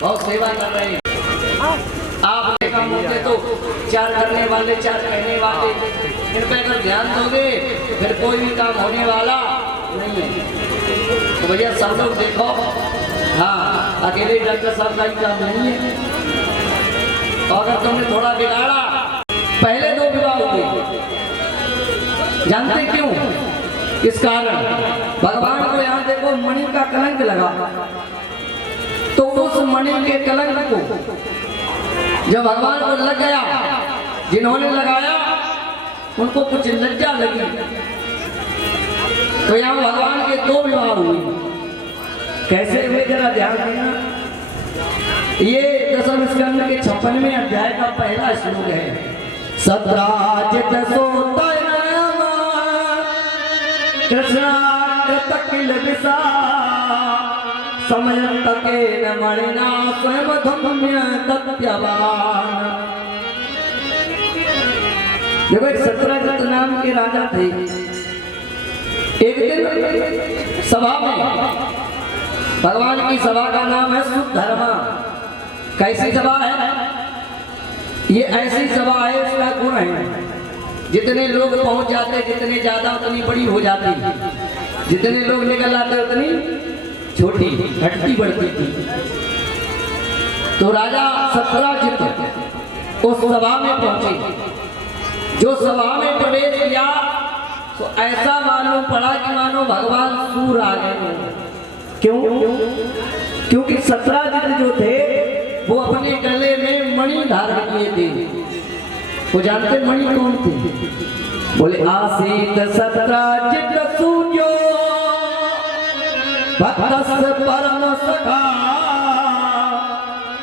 बहुत सेवा कर रहे हैं आप। देखा होते तो चार करने वाले चार कहने वाले, इन पे अगर ध्यान दोगे फिर कोई भी काम होने वाला नहीं है। तो भैया सब लोग देखो, हाँ अकेले डॉक्टर साहब का ही काम नहीं है। तो अगर तुमने थोड़ा बिगाड़ा, पहले 2 विवाह हुए, जानते क्यों? इस कारण भगवान को यहाँ देखो मणि का कलंक लगा, तो उस मणि के कलंक को जब भगवान को लग गया, जिन्होंने लगाया उनको कुछ लज्जा लगी, तो यहाँ भगवान के 2 विवाह हुए। कैसे हुए जरा ध्यान देना। ये दशम स्कंद के 56वें अध्याय का पहला श्लोक है। सत्राजित सोतनामा कृष्णा कृतकिल विसा समयंतकेन मणिना स्वयं धम्य तत्यवान। देखो एक सत्राजित नाम के राजा थे। एक दिन सभा में, भगवान की सभा का नाम है सुधर्मा। कैसी सभा है ये? ऐसी सभा है, इसका गुण है जितने लोग पहुंच जाते, जितने ज्यादा उतनी बड़ी हो जाती, जितने लोग निकल आते उतनी छोटी घटती बढ़ती थी। तो राजा सत्राजित उस सभा में पहुंचे। जो सभा में प्रवेश किया तो ऐसा मालूम पड़ा कि मानो भगवान सूर आ गए। क्यों? क्योंकि सत्राजित जो थे वो अपने गले में मणि धारण किए थे। वो जानते मणि कौन थे? बोले आसीत सत्राजित सूर्यो भक्तस्य परम सखा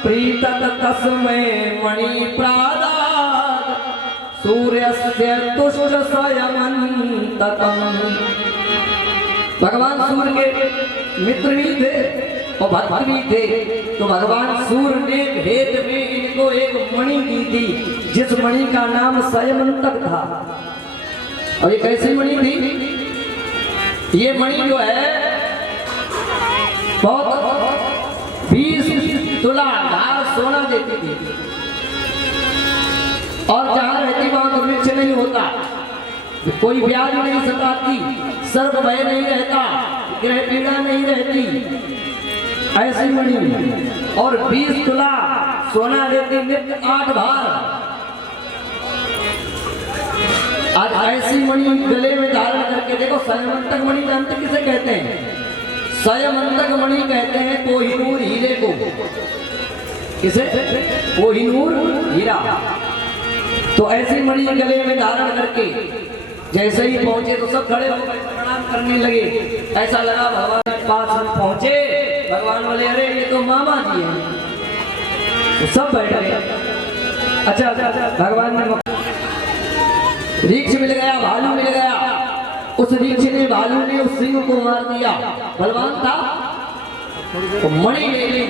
प्रीतत तस्मै मणि प्रादात् सूर्यस्य तुष्ट स्वयमन्तकम्। भगवान सूर्य के मित्र भी थे और भक्त भी थे। तो भगवान सूर्य ने भेद में इनको एक मणि दी थी, जिस मणि का नाम स्वयमंतक था। और ये कैसी मणि थी? ये मणि जो है बहुत 20 तुला धार सोना देती थी। और जहां रहती वहां दुर्भिक्ष नहीं होता, कोई व्याधि नहीं सताती, सर्प भय नहीं रहता, ग्रह पीड़ा नहीं रहती, ऐसी मणि। और 20 तुला सोना देती, नित्य 8 भार। आज ऐसी मणि गले में धारण करके देखो। स्वयंतक मणि जानते किसे कहते हैं? स्वयंतक मणि कहते हैं कोहिनूर हीरे को। किसे? कोहिनूर हीरा। तो ऐसी मणि गले में धारण करके जैसे ही पहुंचे तो सब खड़े होकर प्रणाम करने लगे। ऐसा लगा भगवान के पास में पहुंचे, भगवान बोले अरे ये तो मामा जी हैं। तो सब बैठ गए। अच्छा भगवान ने रीछ मिल गया, भालू मिल गया। उस रीछ ने, भालू ने उस सिंह को मार दिया। बलवान था, तो मणि ले ली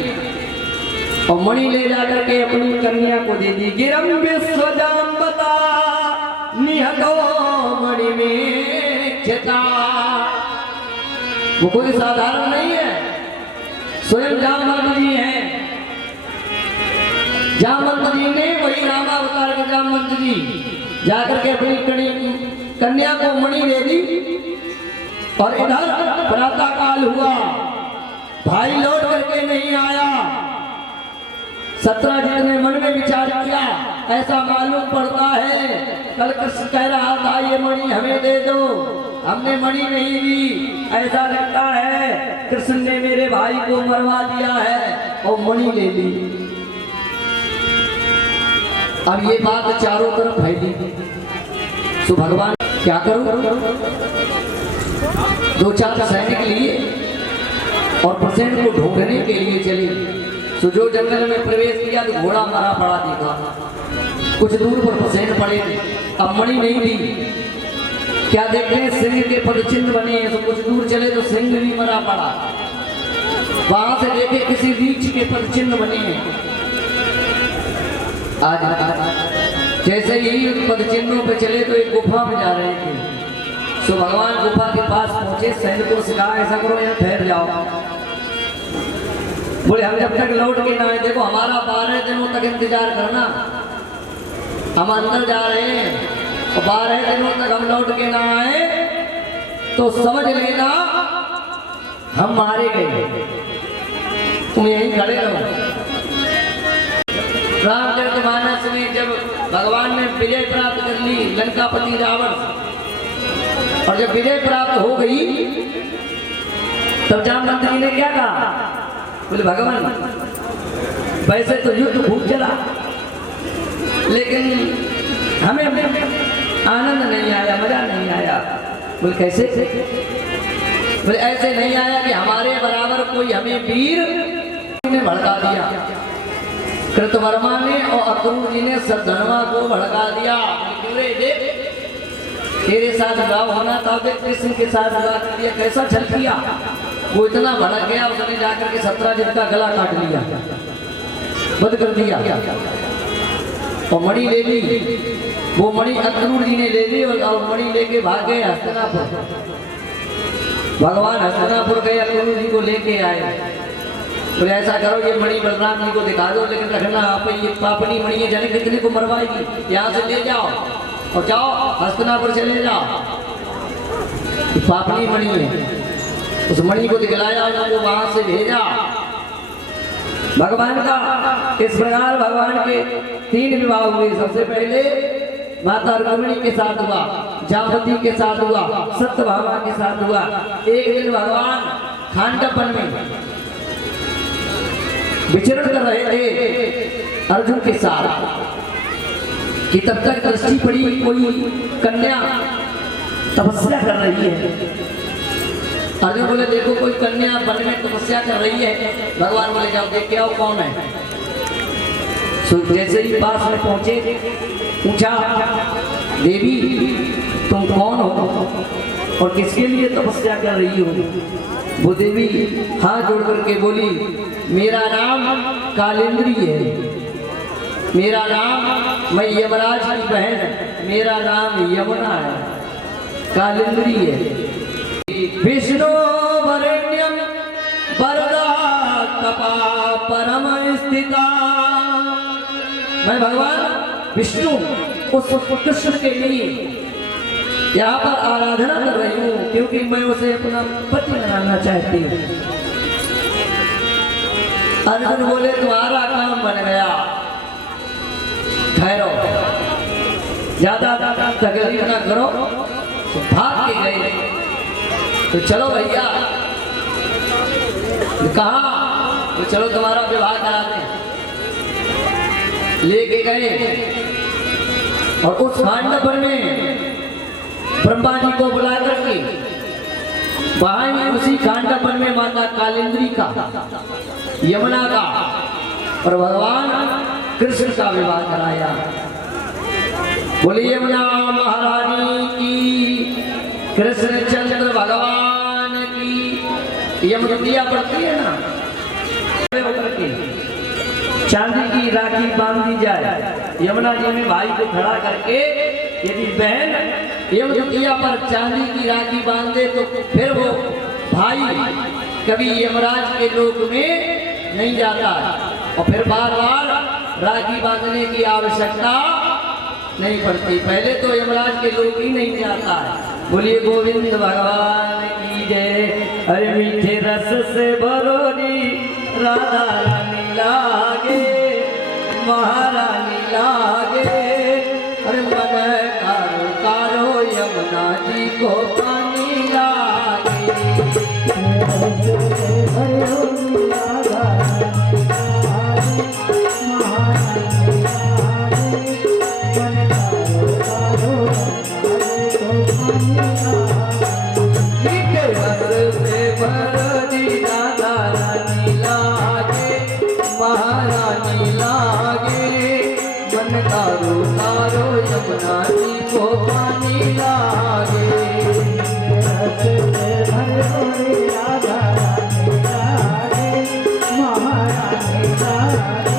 और मणि ले जाकर के अपनी कन्या को दे दी। गिरम विश्वजाम्बता निहतो मणि में चिता। वो कोई साधारण नहीं है, स्वयं जामवंत जी हैं। जामवंत जी ने, वही रामावतार के जामवंत जी, जाकर के अपनी कन्या को मणि दे दी। और इधर प्रातः काल हुआ, भाई लौट करके नहीं आया। सत्राजित ने मन में विचार किया, ऐसा मालूम पड़ता है कल कृष्ण कह रहा था ये मणि हमें दे दो, हमने मणि नहीं दी। ऐसा लगता है कृष्ण ने मेरे भाई को मरवा दिया है और मणि ले ली। अब ये बात चारों तरफ फैली। तो भगवान क्या करूं? 2-4 सैनिक लिए और प्रसेन को ढूंढने के लिए चले। तो जो जंगल में प्रवेश किया तो घोड़ा मरा पड़ा देखा। कुछ दूर पर प्रसेन पड़े, अब मणि नहीं दी। क्या देखते हैं सिंह के पदचिन्ह बने हैं। तो कुछ दूर चले तो सिंह भी मरा पड़ा। वहां से देखे किसी रीछ के पदचिन्ह बने हैं। आज जैसे ही पद चिन्हों पे चले तो एक गुफा में जा रहे थे। तो भगवान गुफा के पास पहुंचे, सैनिकों से कहा ऐसा करो यहाँ ठहर जाओ। बोले हम जब तक लौट के ना आए, देखो हमारा 12 दिनों तक इंतजार करना, हम अंदर जा रहे हैं और 12 दिनों तक हम लौट के ना आए तो समझ लेना हम मारे गए, तुम यहीं खड़े रहो। रामचरितमानस में जब भगवान ने विजय प्राप्त कर ली लंकापति रावण, और जब विजय प्राप्त हो गई तब जामवंत ने क्या कहा, बोले भगवान वैसे तो युद्ध खूब चला लेकिन हमें आनंद नहीं आया, मजा नहीं आया। बोले कैसे? बोले ऐसे नहीं आया कि हमारे बराबर कोई हमें वीर ने भड़का दिया, कृतवर्मा ने और अक्रूर जी ने सद्धनवा को भड़का दिया। देख तेरे साथ विवाह होना था, कृष्ण के साथ विवाह कर दिया, कैसा छल किया। वो इतना भड़क गया, उसने जाकर के 17 जन का गला काट लिया, बंद कर दिया और मणि ले ली। वो मणि अक्रूर जी ने ले ली और मणि लेके भाग गए हस्तिनापुर। भगवान हस्तिनापुर गए, अक्रूर जी को लेके आए। बोले ऐसा करो ये मणि बलराम जी को दिखा दो, लेकिन रखना आप ये पापनी मणि है, जाने कितने को मरवाएगी, यहाँ से ले जाओ और जाओ हस्तिनापुर चले जाओ। पापनी मणि है, उस मणि को दिखलाया, उनको वहां से भेजा। भगवान का इस प्रकार भगवान के 3 विवाह हुए। सबसे पहले माता रुक्मिणी के साथ हुआ, जामवती के साथ हुआ, सत्यभामा के साथ हुआ। एक दिन भगवान खांडवन में विचरण कर रहे थे अर्जुन के साथ कि तब तक दृष्टि पड़ी कोई कन्या तपस्या कर रही है। अर्जुन बोले देखो कोई कन्या वन में तपस्या कर रही है। भगवान बोले जाओ देख के आओ कौन है। जैसे ही पास में पहुंचे पूछा देवी तुम कौन हो और किसके लिए तपस्या कर रही हो। वो देवी हाथ जोड़ करके बोली मेरा नाम कालिंद्री है, मेरा नाम, मैं यमराज की बहन, मेरा नाम यमुना है, कालिंद्री है। विष्णु वरेण्यम वरदा तपा परम स्थिता। मैं भगवान विष्णु उस कृष्ण के लिए यहाँ पर आराधना कर रही हूँ क्योंकि मैं उसे अपना पति बनाना चाहती हूँ। अर्जुन बोले तुम्हारा काम बन गया, ठहरो, ज्यादा तकलीफ ना करो। तो भाग के गए। तो चलो भैया, कहा तो चलो तुम्हारा विवाह कराते। लेके गए और उस खांडवन में ब्रह्मा जी को बुला करके वहां उसी खांडवन में माता कालिंद्री का, यमुना का और भगवान कृष्ण का विवाह कराया। बोली यमुना महारानी की, कृष्णचंद्र भगवान की। यमुना पड़ती है ना, चांदी की राखी बांध दी जाए। यमुना जी में भाई को खड़ा करके यदि बहन यमुना पर चांदी की राखी बांध दे तो फिर वो भाई कभी यमराज के लोक में नहीं जाता और फिर बार बार राखी बांधने की आवश्यकता नहीं पड़ती। पहले तो यमराज के लोग ही नहीं जाता है। बोलिए गोविंद भगवान की जय। अरे मीठे रस से भरोरी राधा रानी लागे, महारानी लागे। अरे मन कारो कारो यमुना जी को पानी लागे। महारानी लागे, मन कारो कारो यमुना जी को पानी लागे। राधा रानी लागे, महारानी लागे,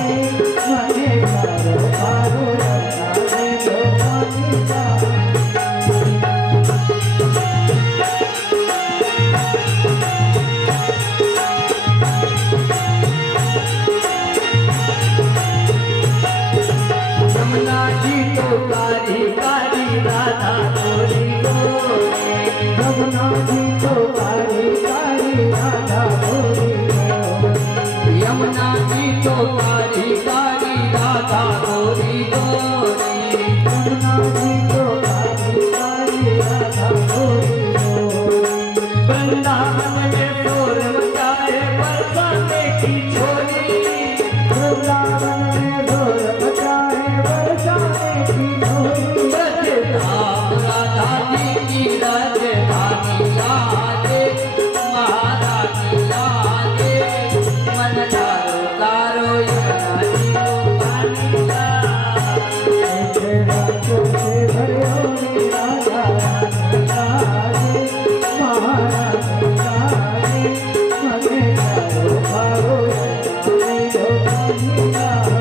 मन कारो कारो यमुना जी यमुना जी को काली काली राधा गोरी गोरी। वृंदावन में शोर मचाए बरसाने की छोरी, वृंदावन में ढोल बजाए बरसाने की छोरी। ब्रजधाम राधा जी की राजधानी लागे, महारानी लागे, मन तारो तारो यमुना जी को पानी लागे। ऐसे रातों से भरे होने राधा रानी लागे, महारानी लागे, मने चारो भारो यमुना जी को पानी लागे।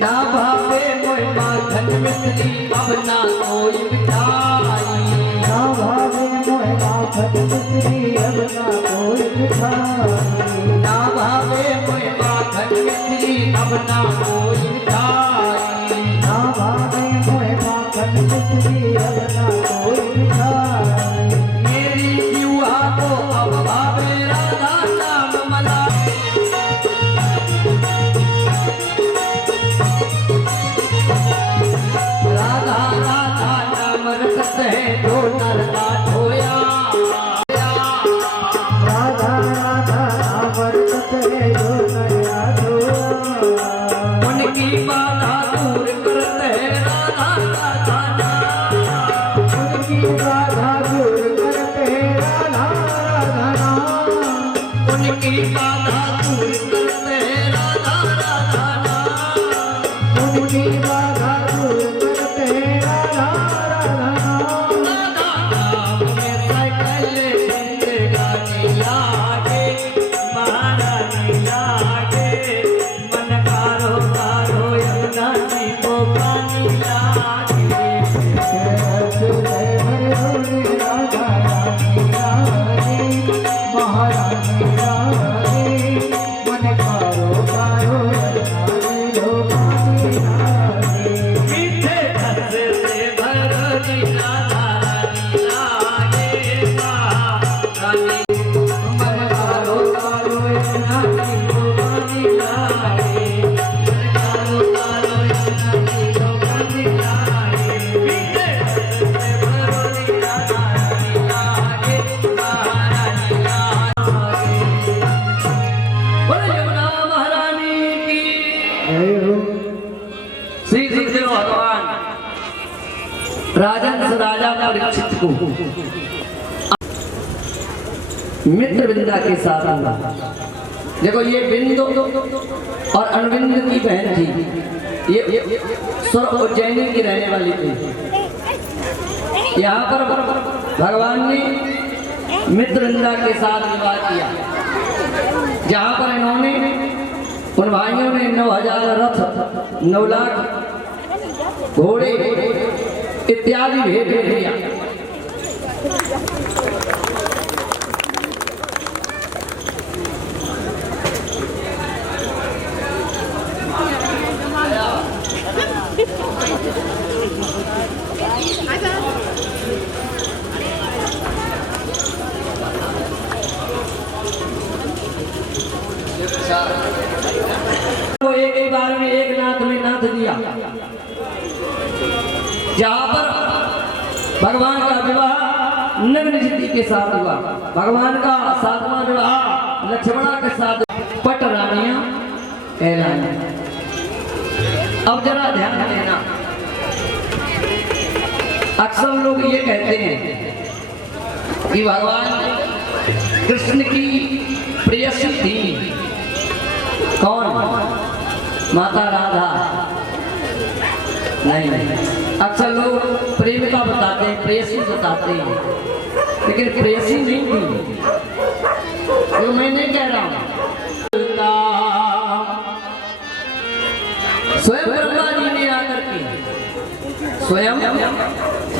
ना भावे मोय माखन मिश्री अब ना कोई मिठाई, ना भावे मोह माखन मिश्री अब ना कोई मिठाई। ना भावे मोय माखन मिश्री अब ना कोई मिठाई। ना भावे मोह माखन मिश्री अब ना कोई मिठाई। मेरी जीवा को अब भावे राधा नाम मला, राधा राधा नाम रखत है जो नर का ढोया। राधा राधा नाम रखत है जो नया धोया। उनकी बाधा दूर करत है राधा राधा नाम। उनकी राधा दूर करते राधा राधा नाम। उनकी बाधा दूर करत है राधा राधा नाम। उनकी राधा दूर करते राधा राधा नाम। राधा नाम में सकल जिंदगानी लागे, महारानी लागे, मन कारो कारो यमुना जी को पानी लागे। ऐसे जय भरे होने राधा रानी लागे, महारानी लागे, मन कारो कारो यमुना जी को पानी लागे। मीठे रस से भरी राधा रानी लागे, रानी मन कारो कारो यमुना जी को पानी लागे, मन कारो कारो यमुना जी को पानी लागे। मीठे रस से भरी राधा रानी लागे, महारानी लागे। बोलो यमुना महारानी की। जय हो। श्री सुखदेव भगवान राजन राजा परीक्षित को मित्र वृंदा के साथ हुआ। देखो ये बिंदु और अनविंद की बहन थी, ये स्वर उज्जैनी की रहने वाली थी। यहाँ पर भगवान ने मित्र वृंदा के साथ विवाह किया, जहाँ पर इन्होंने उन भाइयों ने 9000 रथ, 9 लाख घोड़े इत्यादि भेंट दिया। वो एक ही बार में एक नाथ में नाथ दिया, जहाँ पर भगवान का विवाह नग्न जिति के साथ हुआ। भगवान का 7वां विवाह लक्ष्मणा के साथ पट रानियां कहलानी। अब जरा ध्यान देना, अक्सर लोग ये कहते हैं कि भगवान कृष्ण की प्रेयसी थी। कौन? माता राधा? नहीं, अक्सर लोग प्रेमिका बताते हैं, प्रेयसी बताते हैं, लेकिन प्रेयसी नहीं थी। जो मैं नहीं कह रहा हूं,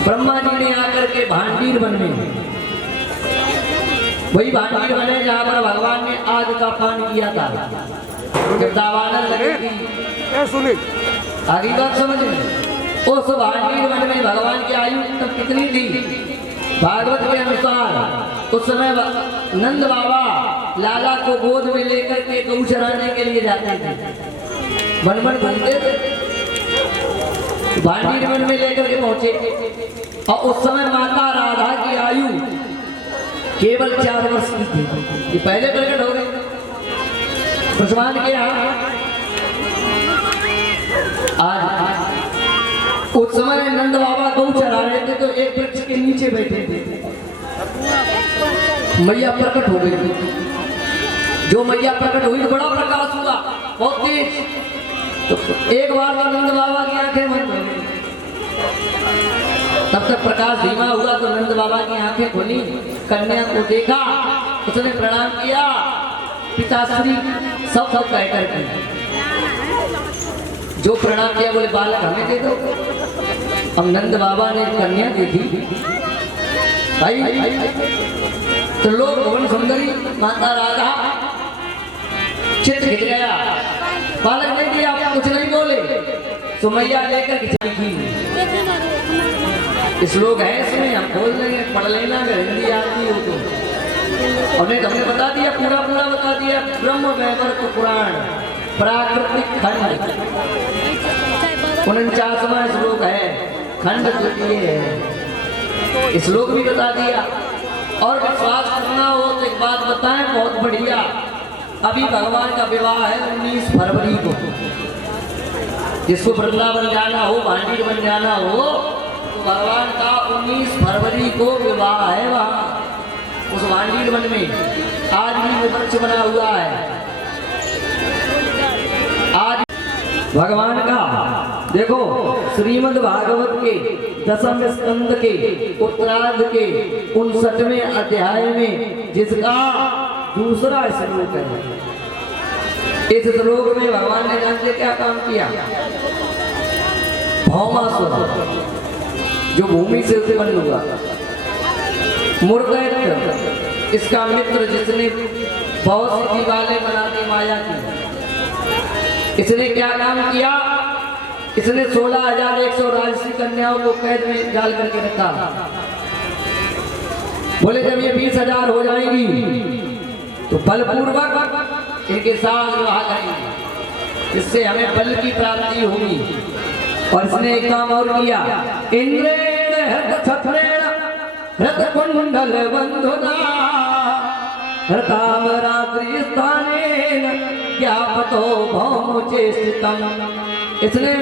ब्रह्मा जी ने आकर के भांडीर वन में, वही भांडीर वन है जहाँ पर भगवान ने आग का पान किया था। जब दावानल लगेगी आगे बात समझ में, उस भांडीर वन में भगवान की आयु तब कितनी थी? भागवत के अनुसार उस समय नंद बाबा लाला को गोद में लेकर के गौ चराने के लिए जाते थे, वन वन घूमते थे, भांडीर वन में लेकर के पहुंचे। और उस समय माता राधा की आयु केवल 4 वर्ष की थी। ये पहले प्रकट हो गए भगवान के यहाँ। आज उस समय नंद बाबा गौ चरा रहे थे तो एक वृक्ष के नीचे बैठे थे, मैया प्रकट हो गई थी। जो मैया प्रकट हुई तो बड़ा प्रकाश हुआ, बहुत तेज। तो एक बार तो नंद बाबा की आंखें बंद हो गई, तब तक प्रकाश धीमा हुआ तो नंद बाबा की आंखें खोली, कन्या को देखा, उसने प्रणाम किया, पिताश्री सब कह करके जो प्रणाम किया बोले बालक हमें दे दो। अब नंद बाबा ने कन्या देखी भाई, तो लोग भुवन सुंदरी माता राधा चित खिंच गया, बालक ने दिया, कुछ नहीं बोले, तो मैया लेकर खिंची। श्लोक है इसमें, हम खोल लेंगे, पढ़ लेना अगर हिंदी आती हो तो। हमने बता दिया, पूरा बता दिया। ब्रह्म वैवर्त पुराण प्राकृतिक खंड 49वां श्लोक है, खंड द्वितीय है, श्लोक भी बता दिया। और विश्वास करना हो तो एक बात बताएं बहुत बढ़िया, अभी भगवान का विवाह है 19 फरवरी को। जिसको वृंदावन जाना हो, भांडीर बन जाना हो, तो भगवान का 19 फरवरी को विवाह है वहाँ उस भांडीर वन में। आज भी वो वृक्ष बना हुआ है। आज भगवान का देखो श्रीमद् भागवत के 10वें स्कंद के उत्तरार्ध के 59वें अध्याय में जिसका दूसरा श्लोक है, इस श्लोक में भगवान ने जानते क्या काम किया? भौमासुर जो भूमि से उत्पन्न हुआ, मूर्धन्य इसका मित्र जिसने बहुत सी दीवारें बना दी माया की, इसने क्या काम किया? इसने 16,100 राजसी कन्याओं को कैद में डाल करके रखा। बोले जब ये 20,000 हो जाएंगी तो बलपूर्वक इनके साथ विवाह करेंगे, इससे हमें बल की प्राप्ति होगी। और इसने एक काम और किया, इंद्रेण हृत छत्रेण हृत कुंडल बंधुना हृताम रात्रि स्थानेन ज्ञापतो भौमोचेष्टितम। इसने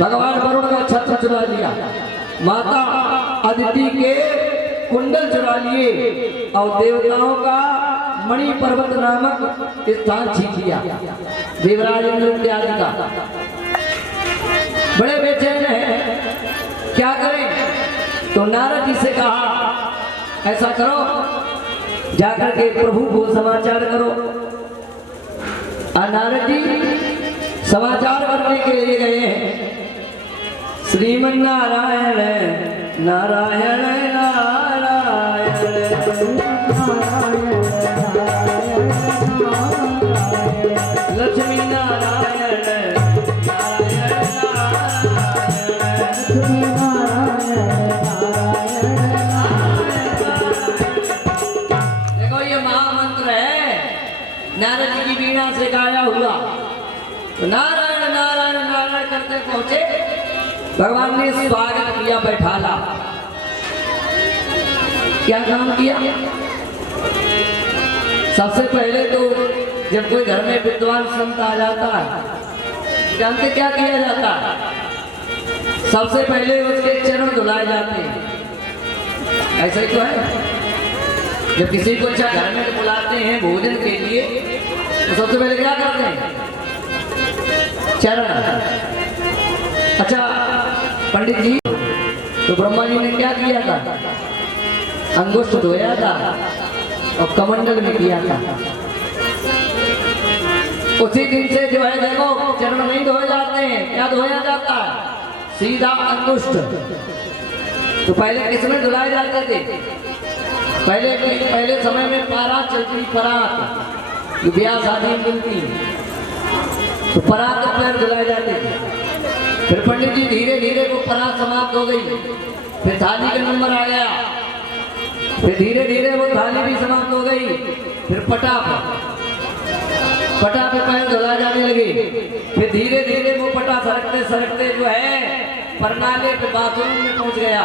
भगवान वरुण का छत्र चुरा लिया, माता अदिति के कुंडल चुरा लिए और देवताओं का मणि पर्वत नामक स्थान छीन लिया, देवराज इंद्र इत्यादि का। बड़े बेचैन हैं, क्या करें? तो नारद जी से कहा ऐसा करो, जाकर के प्रभु को समाचार करो। नारद जी समाचार करने के लिए गए हैं। श्रीमन नारायण नारायण नारायण लक्ष्मी नारायण नारायण देखो ये महामंत्र है, नारद जी की वीणा से गाया हुआ। तो नारायण नारायण नारायण करते पहुंचे, भगवान ने स्वागत किया, बैठाला। क्या काम किया? सबसे पहले तो जब कोई घर में विद्वान संत आ जाता है, जानते क्या किया जाता है? सबसे पहले उसके चरण धुलाए जाते हैं। ऐसा ही तो है, जब किसी को अच्छा घर में बुलाते हैं भोजन के लिए तो सबसे पहले क्या करते हैं? चरण। अच्छा पंडित जी, तो ब्रह्मा जी ने क्या किया था? अंगुष्ठ धोया था और कमंडल में किया था। उसी दिन से जो है देखो चरण नहीं धोए जाते हैं, क्या धोया जाता है? सीधा अंगुष्ठ। तो पहले किसमें धुलाए जाते थे? पहले समय में पारात चलती, परात जो ब्याह शादी में मिलती, तो परात पैर धुलाए जाते थे। फिर पंडित जी धीरे धीरे वो परात समाप्त हो गई, फिर थाली का नंबर आ गया, फिर धीरे धीरे वो थाली भी समाप्त हो गई, फिर पटा पे पैर धुलाए जाने लगे। फिर धीरे धीरे वो पटा सरकते सरकते जो है परनाले पे बाथरूम में पहुंच गया।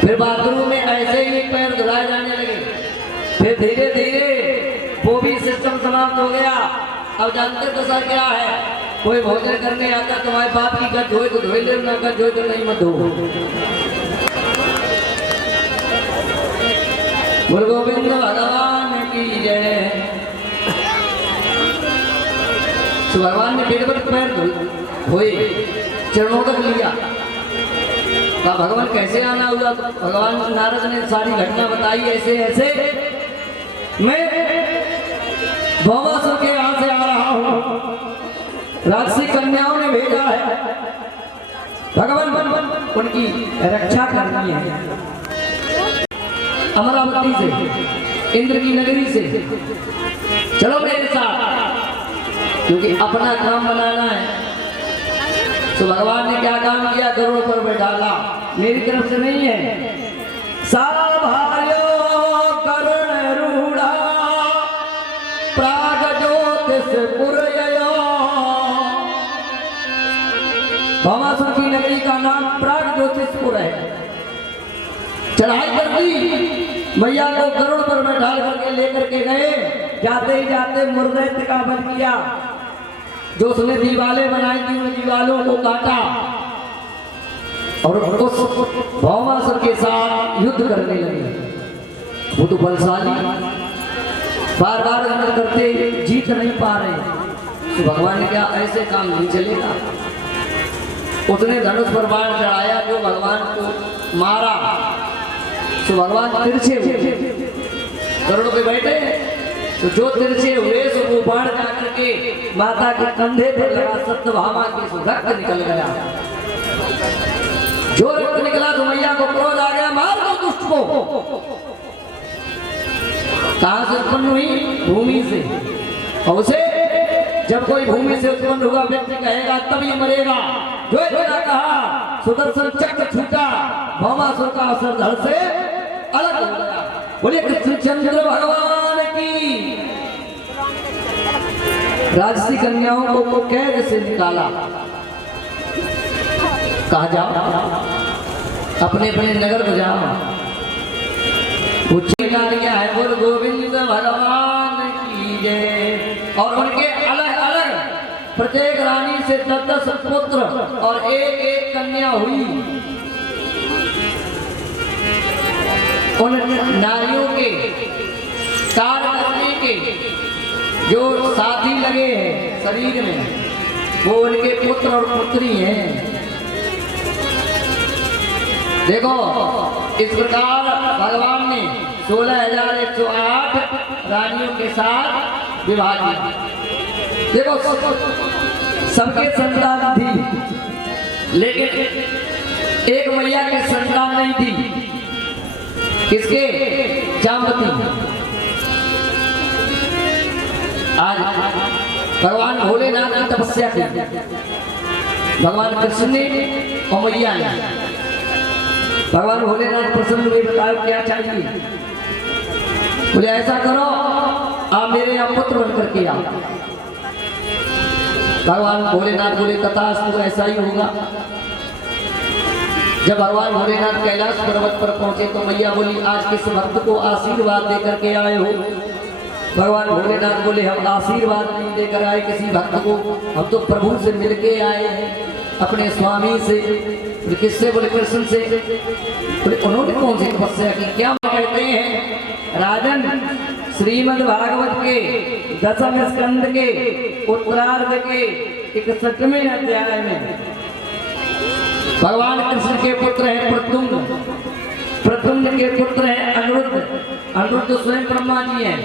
फिर बाथरूम में ऐसे ही पैर धुलाए जाने लगे। फिर धीरे धीरे वो भी सिस्टम समाप्त हो गया। अब जानते तो सर क्या है, कोई भोजन करने आता तुम्हारे बाप की गज धोए तो धोए ले, ना गज धोए तो नहीं मत धो। गुरु गोविंद भगवान की जय। तो भगवान ने पेट पर पैर धोए, चरणों तक लिया। तो भगवान कैसे आना हुआ? तो भगवान नारद ने सारी घटना बताई, ऐसे ऐसे मैं भौमासुर के यहाँ से आ रहा हूँ, राक्षसी कन्याओं ने भेजा है, भगवान उनकी रक्षा करनी है। अमरावती से, इंद्र की नगरी से चलो मेरे साथ, क्योंकि अपना काम बनाना है। तो भगवान ने क्या काम किया? गरुड़ पर बैठाला, मेरी तरफ से नहीं है। सारा भाइयों करुण रूढ़ा प्राग ज्योतिषपुर यो। भौमासुर की नगरी का नाम प्राग ज्योतिषपुर है। चढ़ाई कर दी, मैया को गरुड़ पर बैठा करके लेकर के गए। जाते ही जाते मुर्दैत्य का वध किया, जो उसने दीवालें बनाई थी उन दीवालों को काटा और उस भौमासुर के साथ युद्ध करने लगे। वो तो बलशाली, बार बार युद्ध करते जीत नहीं पा रहे। तो भगवान ने क्या ऐसे काम नहीं चलेगा। उसने धनुष पर बाण चढ़ाया, जो भगवान को मारा। तो भगवान तिरछे हुए, गरुड़ पे बैठे, तो जो तिरछे हुए तो वो बाण जाकर के माता के कंधे पर लगा, सत्यभामा की रक्त निकल गया। जो रक्त निकला तो मैया को क्रोध आ गया, मार दो दुष्ट को। कहां से उत्पन्न हुई? भूमि से। और उसे जब कोई भूमि से उत्पन्न हुआ व्यक्ति कहेगा तभी मरेगा। जो इतना कहा, सुदर्शन चक्र छूटा, भौमासुर का असर धड़ से अलग हो गया। बोलिए कृष्णचंद्र भगवान की। राजसी कन्याओं को कैद से निकाला, कहा जाओ अपने अपने नगर को जाओ। उच्चीला लिया है गुरु गोविंद भगवान की जय। और उनके अलग अलग प्रत्येक रानी से 10-10 पुत्र और एक एक कन्या हुई। उन नारियों के कार्य करने के जो साथी लगे हैं शरीर में, वो उनके पुत्र और पुत्री हैं। देखो इस प्रकार भगवान ने 16,108 रानियों के साथ विवाह किया। देखो सबके संतान थी, लेकिन एक मैया की संतान नहीं थी। किसके? जामवती। आज भगवान भोलेनाथ की तपस्या की, भगवान कृष्ण ने और मैया ने। भगवान भोलेनाथ प्रसन्न हुए, बताओ क्या चाहिए? बोले ऐसा करो, आप मेरे यहाँ पुत्र बन करके आओ। भगवान भोलेनाथ बोले तथास्तु, ऐसा ही होगा। जब भगवान भोलेनाथ कैलाश पर्वत पर पहुंचे तो मैया बोली, आज किस भक्त को आशीर्वाद देकर के आए हो? भगवान भोलेनाथ बोले, हम आशीर्वाद नहीं देकर आए किसी भक्त को, हम तो प्रभु से मिलके आए हैं, अपने स्वामी से। बोले किससे? बोले कृष्ण से। बोले उन्होंने कौन सी तपस्या की? क्या कहते हैं राजन, श्रीमद् भागवत के 10वें स्कंद के उत्तरार्ध के 61वें अध्याय में भगवान कृष्ण के पुत्र हैं प्रद्युम्न, प्रद्युम्न के पुत्र हैं अनिरुद्ध, अनिरुद्ध स्वयं ब्रह्मा जी हैं।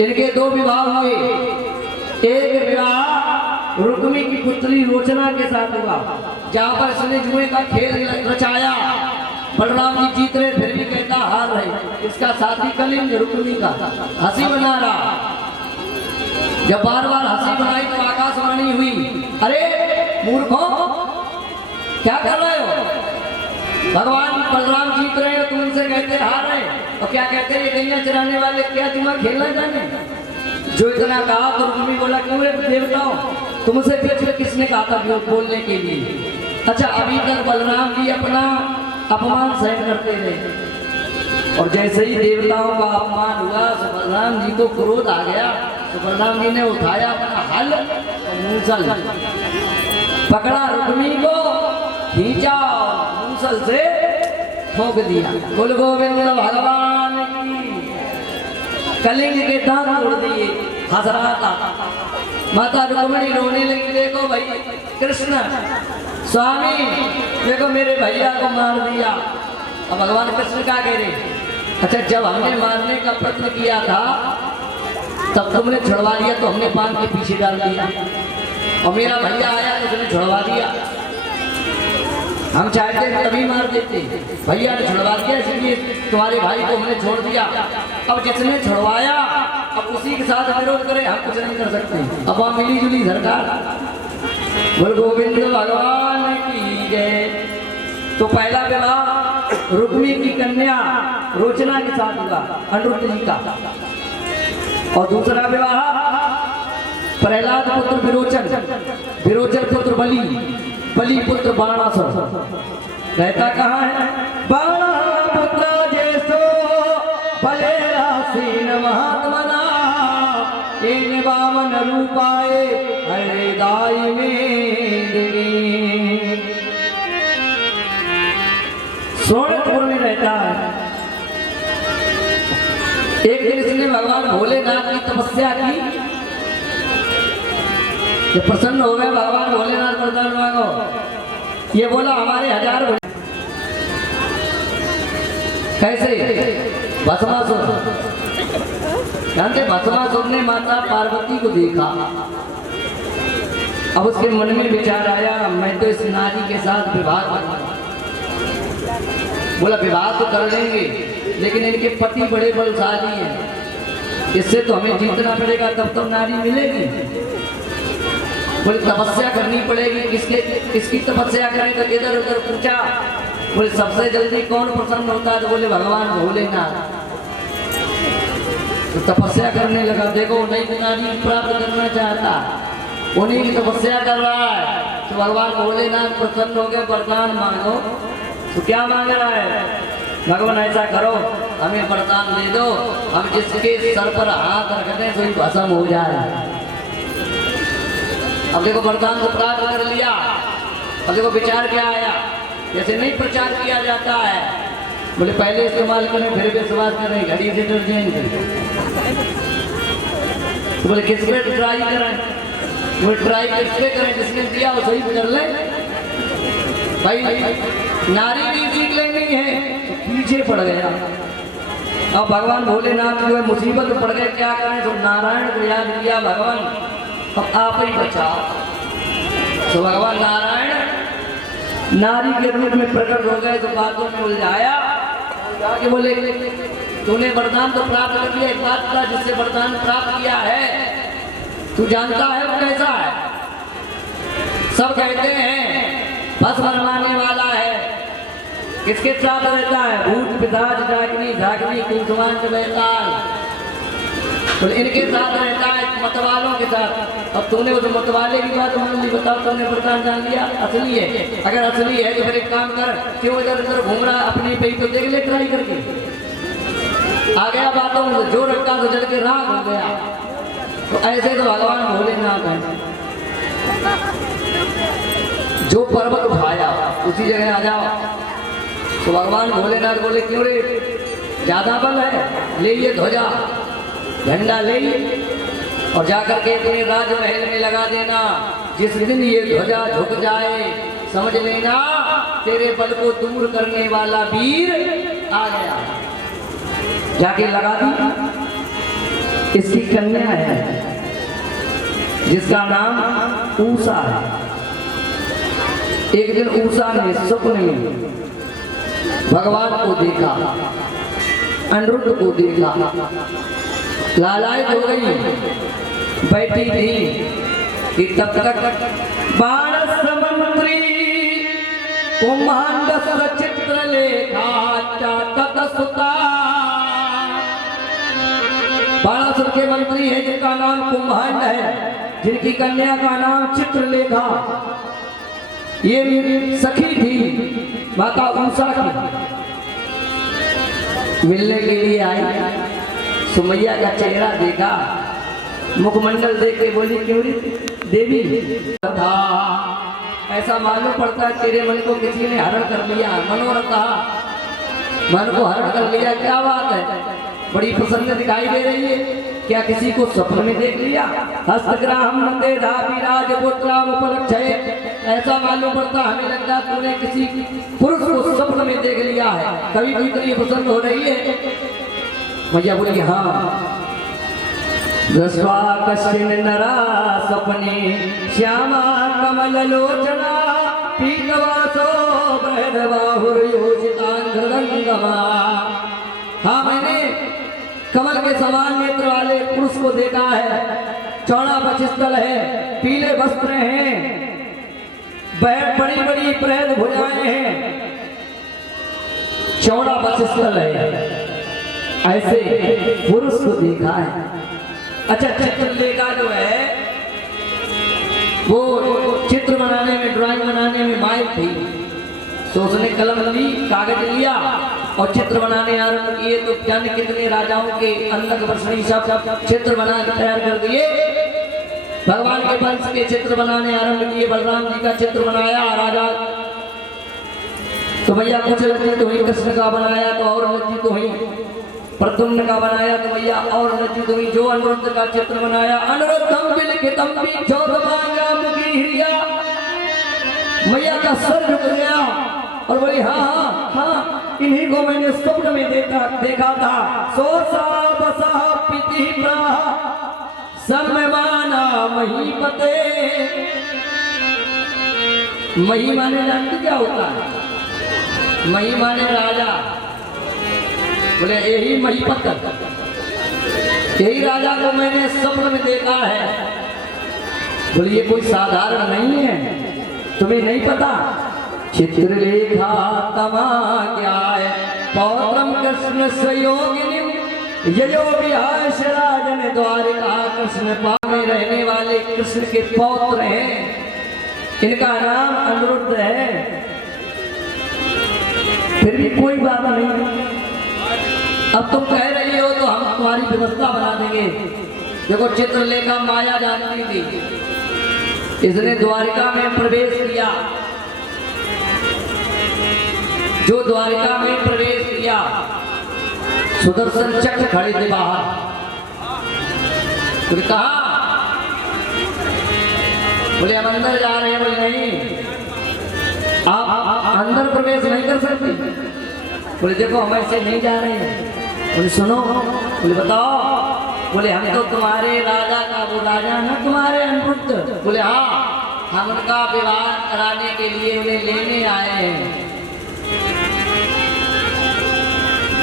इनके 2 विवाह हुए। एक विवाह रुक्मी की पुत्री रोचना के साथ हुआ, जहाँ पर इसने जुए का खेल रचाया। बलराम जी जीत रहे फिर भी कहता हार रहे। इसका साथी कलिंग रुक्मी का हंसी बना रहा। जब बार बार हंसी बनाई तो आकाशवाणी हुई, अरे मूर्खों क्या कर रहे हो? भगवान बलराम जीत रहे हो, तुम उनसे कहते हार रहे हो। और क्या कहते हैं ये गैया चराने वाले, क्या तुम्हें खेलना जाने? जो इतना कहा तो रुक्मी बोला, क्यों रे देवताओं, तुमसे पीछे किसने कहा था बोलने के लिए? अच्छा, अभी तक बलराम जी अपना अपमान सहन करते रहे, और जैसे ही देवताओं का अपमान हुआ तो बलराम जी को क्रोध आ गया। तो बलराम जी ने उठाया अपना हल और मूसल, पकड़ा रुक्मी को, खींचा और मूसल से ठोक दिया। कुल गोविंद भगवान की। कलिंग के दांत तोड़ दिए। हंस रहा था। माता रुक्मिणी रोने लगी, देखो भाई कृष्ण स्वामी, देखो मेरे भैया को मार दिया। और भगवान कृष्ण क्या कह रहे? अच्छा, जब हमने मारने का प्रयत्न किया था तब तुमने छुड़वा दिया, तो हमने पान के पीछे डाल दिया, और मेरा भैया आया तो तुमने छुड़वा दिया। हम चाहते तभी मार देते, भैया ने छुड़वा दिया, इसलिए तुम्हारे भाई को हमने छोड़ दिया। अब जिसने छुड़वाया अब उसी के साथ विरोध करे, हम कुछ नहीं कर सकते। अब वहाँ मिली जुली सरकार। बोल गोविंद भगवान की जय। तो पहला विवाह रुक्मी की कन्या रोचना के साथ हुआ, अनिरुद्ध जी का। और दूसरा विवाह प्रहलाद पुत्र विरोचन, विरोचन पुत्र बलि, बलि पुत्र बाणासुर। रहता कहाँ है? बाणा पुत्र जैसो भले रासीन महात्मना, इन बामन रूपाए हरे दाई में। सोनपुर में रहता है। एक दिन इसने भगवान भोलेनाथ की तपस्या की, जब प्रसन्न हो गए भगवान भोलेनाथ वरदान मांगो, ये बोला हमारे 1000 कैसे? भस्मासुर, जानते भस्मासुर ने माता पार्वती को देखा। अब उसके मन में विचार आया, मैं तो इस नारी के साथ विवाह करूंगा। बोला विवाह तो कर लेंगे, लेकिन इनके पति बड़े बलशाली हैं, इससे तो हमें जीतना पड़ेगा, तब तो नारी मिलेगी। बोले तपस्या करनी पड़ेगी। किसकी तपस्या करें? तो इधर उधर पूछा। बोले सबसे जल्दी कौन प्रसन्न होता है? तो बोले भगवान भोलेनाथ। तो तपस्या करने लगा। देखो नई नारी प्राप्त करना चाहता, उन्हीं की तपस्या कर रहा है। तो भगवान भोलेनाथ प्रसन्न हो गए, वरदान मांगो। तो क्या मांग रहा है? भगवान ऐसा करो, हमें वरदान दे दो, हम जिसके सर पर हाथ रख दें तो भस्म हो जाए। अब देखो वरदान तो प्राप्त कर लिया। अब देखो विचार क्या आया, जैसे नहीं प्रचार किया जाता है। बोले पहले इस्तेमाल करें फिर विश्वास करें, घड़ी डिटर्जेंट। तो बोले किस पे ट्राई करें? बोले ट्राई किस पे करें? जिसने दिया वो सही कर ले भाई। नारी भी सीख लेनी है, तो पीछे पड़ गया। अब भगवान भोलेनाथ जो है मुसीबत में पड़ गए, क्या करें? तो नारायण को याद किया, भगवान अब आप ही बचाओ। तो भगवान नारायण नारी के रूप में प्रकट हो गए। तो बातों में उलझाया, आगे बोले तूने वरदान तो प्राप्त कर लिया, एक बात था जिससे वरदान प्राप्त किया है तू जानता है वो कैसा है? सब कहते हैं बस भरमाने वाला है। किसके साथ रहता है? भूत पिशाच डाकिनी झाकिनी कुंसुमांत बैताल, तो इनके साथ रहता है, मतवालों के साथ। अब तूने उस मतवाले की बात मान ली, बताओ तुमने वरदान जान लिया असली है। अगर असली है तो फिर एक काम कर, क्यों इधर उधर घूम रहा अपने पे ही तो देख ले ट्राई करके। आ गया बातों में, जो रखा तो जल के राख हो गया। तो ऐसे तो भगवान भोलेनाथ है, जो पर्वत उठाया उसी जगह आ जाओ। तो भगवान भोलेनाथ बोले क्यों रे, ज्यादा बल है, ले ये ध्वजा झंडा ले और जाकर के अपने राजमहल में लगा देना। जिस दिन ये ध्वजा झुक जाए समझ लेना तेरे बल को दूर करने वाला वीर आ गया। जाके लगा दी। इसकी कन्या है, जिसका नाम ऊषा है। एक दिन ऊषा ने स्वप्न में भगवान को देखा, अनिरुद्ध को देखा, लालायित हो गई, बैठी थी कि तब तक बाणस मंत्री कुम्हांडस चित्रलेखा चातक सुता। बाणासुर के मंत्री है जिनका नाम कुम्हांड है, जिनकी कन्या का नाम चित्रलेखा, ये सखी थी माता ऊषा की। मिलने के लिए आई, सुमैया का चेहरा देखा, मुखमंडल देख के बोली क्यों रे देवी था, ऐसा मालूम पड़ता है तेरे मन को किसी ने हरण कर लिया, मनोरथ मन को हरण कर लिया। क्या बात है, बड़ी प्रसन्न दिखाई दे रही है, क्या किसी को स्वप्न में देख लिया? हस्तग्राम नंदे धापी राजपुत्राम उपलक्षय, ऐसा मालूम पड़ता हमें लगता है तूने किसी पुरुष को स्वप्न में देख लिया है, कभी भी इतनी प्रसन्न हो रही है। मैया बोली हाँ। दृष्ट्वा कश्चिन नरा सपने श्यामा कमल लोचना पीतवासो बृहद्बाहुर्योषितांध्रदंगमा। हाँ, मैंने कमल के समान नेत्र वाले पुरुष को देखा है, चौड़ा वक्षस्थल है, पीले वस्त्र हैं, बड़ी बड़ी प्रहद भुजाएं हैं, चौड़ा वक्षस्थल है, ऐसे पुरुष को देखा है। अच्छा, चित्रलेखा जो है वो चित्र बनाने में, ड्राइंग बनाने में माहिर थी, तो उसने कलम ली, कागज लिया और चित्र बनाने आरंभ किए। तो जाने कितने राजाओं के अन्नक वर्षणी सब चित्र बना कर तैयार कर दिए। भगवान के वंश के चित्र बनाने आरंभ किए। बलराम जी का चित्र बनाया राजा, तो भैया कुछ लज्जित हुई, कृष्ण का बनाया तो और लज्जित हुई, प्रद्युम्न का बनाया तो भैया और लज्जित हुई। जो अनिरुद्ध का चित्र बनाया, अनिरुद्धम विलिखितम चौदभांगा मुखी हिरिया, मैया का सर झुक गया और बोली हाँ हाँ हाँ, इन्हीं को मैंने स्वप्न में देखा था। सोसा बसा पिति प्राह सम्माना महीपते। मही माने जानते क्या होता है? मही माने राजा, बोले यही महीपत, यही राजा को मैंने स्वप्न में देखा है। बोले ये कोई साधारण नहीं है, तुम्हें नहीं पता? चित्रलेखा तमा क्या है, पौत्रम कृष्ण सयोगिनी ययो विहाश राजन द्वारिका। कृष्ण पास में रहने वाले कृष्ण के पौत्र हैं, इनका नाम अनिरुद्ध है। फिर भी कोई बात नहीं, अब तुम कह रही हो तो हम तुम्हारी व्यवस्था बना देंगे। देखो, चित्रलेखा माया जानती थी, इसने द्वारिका में प्रवेश किया। जो द्वारिका में प्रवेश किया, सुदर्शन चक्र खड़े थे बाहर। तो कहा, बोले हम अंदर जा रहे हैं। बोले नहीं, आप अंदर प्रवेश नहीं कर सकते। बोले देखो, हम ऐसे नहीं जा रहे हैं। बोले सुनो, बोले बताओ। बोले हम तो तुम्हारे राजा का, वो राजा है तुम्हारे अनिरुद्ध। बोले हाँ, हम उनका विवाह कराने के लिए उन्हें लेने आए हैं।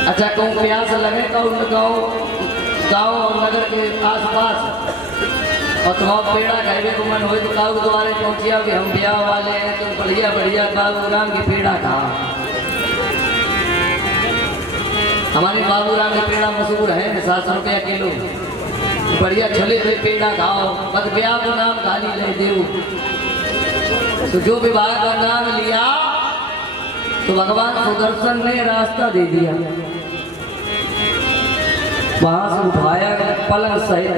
अच्छा, कहूँ प्यास लगे तो उन गाँव और नगर के आसपास और तुम्हारा पेड़ा खाए को मन हो तो काऊ द्वारे पहुँचिया कि हम ब्याह वाले हैं, तुम बढ़िया बढ़िया बाबूराम की पेड़ा खाओ। हमारे बाबूराम के पेड़ा मशहूर है, 700 रुपया किलो, बढ़िया छले हुए पेड़ा खाओ, बस ब्याह का नाम खाली ले दो। तो जो विवाह का नाम लिया तो भगवान सुदर्शन ने रास्ता दे दिया। वहां से उठाया पलंग सहित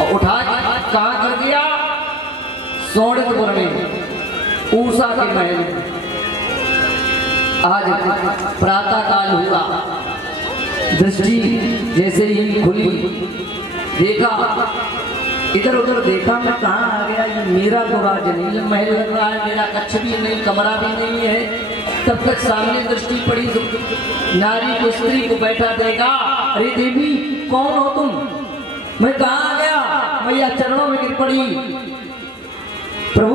और उठा कहाँ कर दिया? सोनितपुर में ऊषा के महल। आज प्रातः काल हुआ, दृष्टि जैसे ही खुली, देखा इधर उधर देखा, मैं कहाँ आ गया? ये मेरा तो राजनील महल लग रहा है, मेरा कक्ष भी नहीं, कमरा भी नहीं है। तब तक सामने दृष्टि पड़ी, नारी को, स्त्री को बैठा देखा। अरे देवी, कौन हो तुम? मैं कहाँ आ गया? मैया चरणों में गिर पड़ी, प्रभु